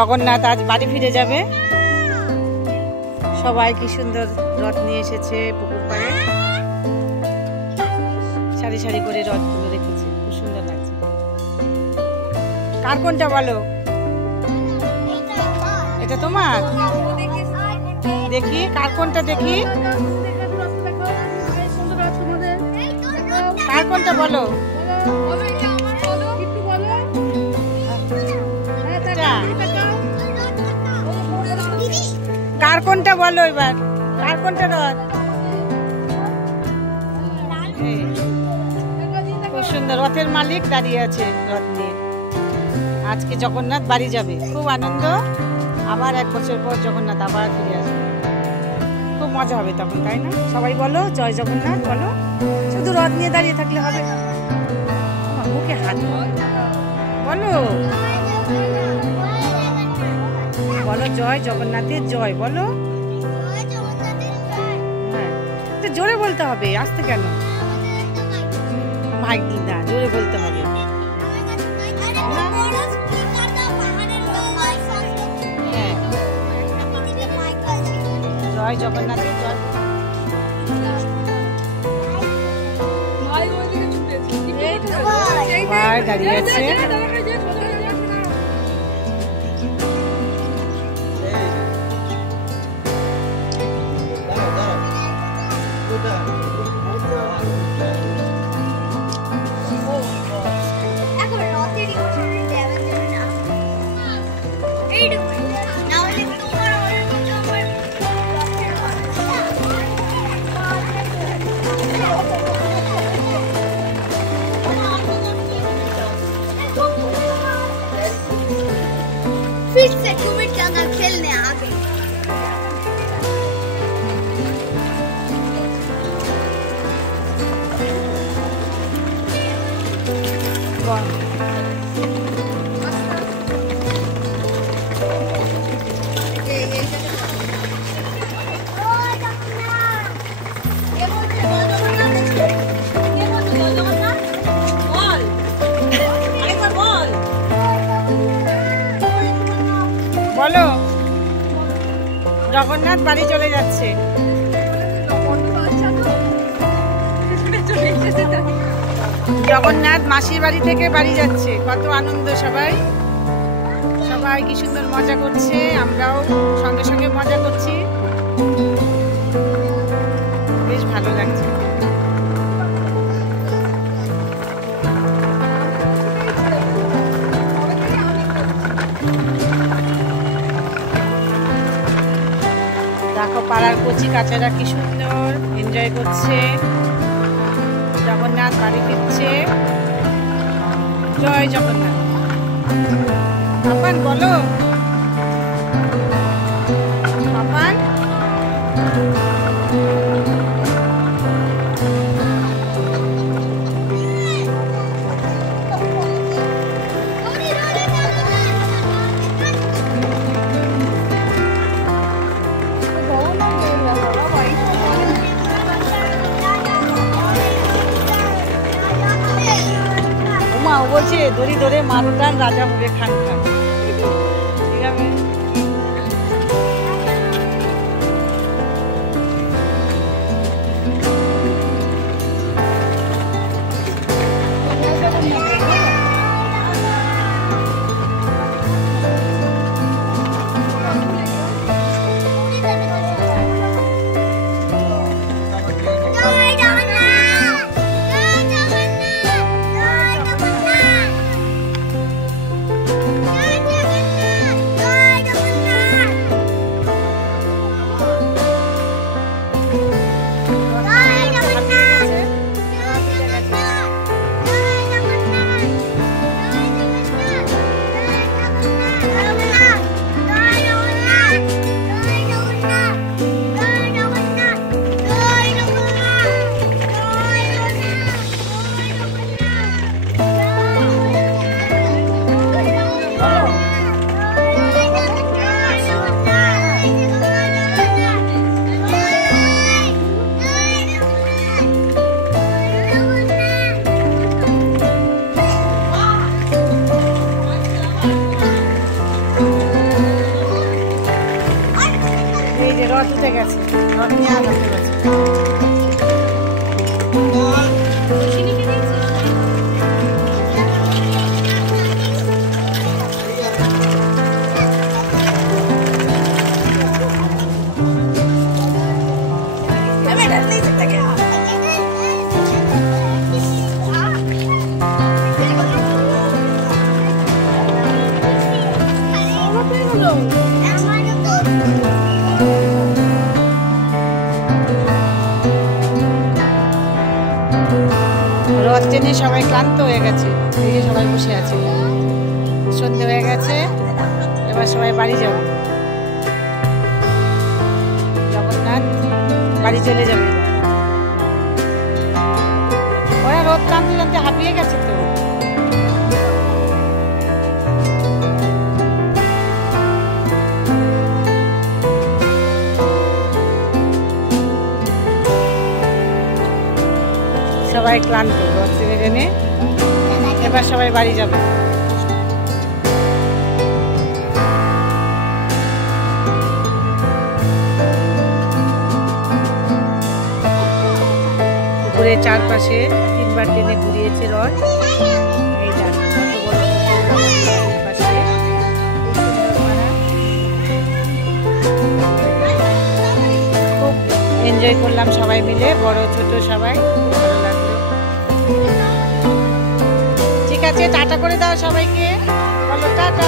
জগন্নাথ আজ বাড়ি ফিরে যাবে। সবাই কি সুন্দর রথ নিয়ে এসেছে পুকুর পাড়ে, সারি সারি করে রথগুলো রেখেছে, খুব সুন্দর লাগছে। কার কোনটা বলো? এটা তোমার? দেখি কার কোনটা, দেখি কার কোনটা বলো। কার কোনটা বলো এবার, কার কোনটা রথ? খুব সুন্দর, রথের মালিক দাঁড়িয়ে আছে রথ নিয়ে। আজকে জগন্নাথ বাড়ি যাবে, খুব আনন্দ। আবার 1 বছর পর জগন্নাথ আবার ফিরে আসবে, খুব মজা হবে তখন, তাই না? সবাই বলো জয় জগন্নাথ বলো। শুধু রথ নিয়ে দাঁড়িয়ে থাকলে হবে, মুখে হাত বলো, বলো জয় জগন্নাথের জয় বলো। হ্যাঁ, জোরে বলতে হবে, আসতে কেন? মাইক না, জোরে বলতে হবে। জয় জগন্নাথের জয়। ভাই দাঁড়িয়ে আছে। फिर से तुम्हें ज्यादा खेलने आ गई। বলো জগন্নাথ বাড়ি চলে যাচ্ছে। জগন্নাথ মাসির বাড়ি থেকে বাড়ি যাচ্ছে, কত আনন্দ। সবাই সবাই কি সুন্দর মজা করছে, আমরাও সঙ্গে সঙ্গে মজা করছি, বেশ ভালো লাগছে। দেখো পাড়ার কচি কাচারা কি সুন্দর এনজয় করছে, জগন্নাথ বাড়ি ফিরছে। জয় জগন্নাথ। পাপান বলো, পাপান বলছে দড়ি ধরে মারুটান রাজা হবে খান খান। ঠিক আছে, जय রথ টেনে সবাই ক্লান্ত হয়ে গেছে, এই যে সবাই বসে আছে, সন্ধে হয়ে গেছে, এবার সবাই বাড়ি যাবে। জগন্নাথ বাড়ি চলে যাবে। ওরা রথ টানতে টানতে হাঁপিয়ে গেছে তো। সবাই ক্লান্ত রথ টেনে টেনে, এবার সবাই বাড়ি যাবে। পুকুরের চারপাশে 3বার টেনে ঘুরিয়েছে রথ। এই দেখো কত বড় পুকুর পাশে, খুব এনজয় করলাম সবাই মিলে, বড় ছোট সবাই, খুব ভালো লাগলো। ঠিক আছে, টাটা করে দাও সবাইকে, বলো টাটা।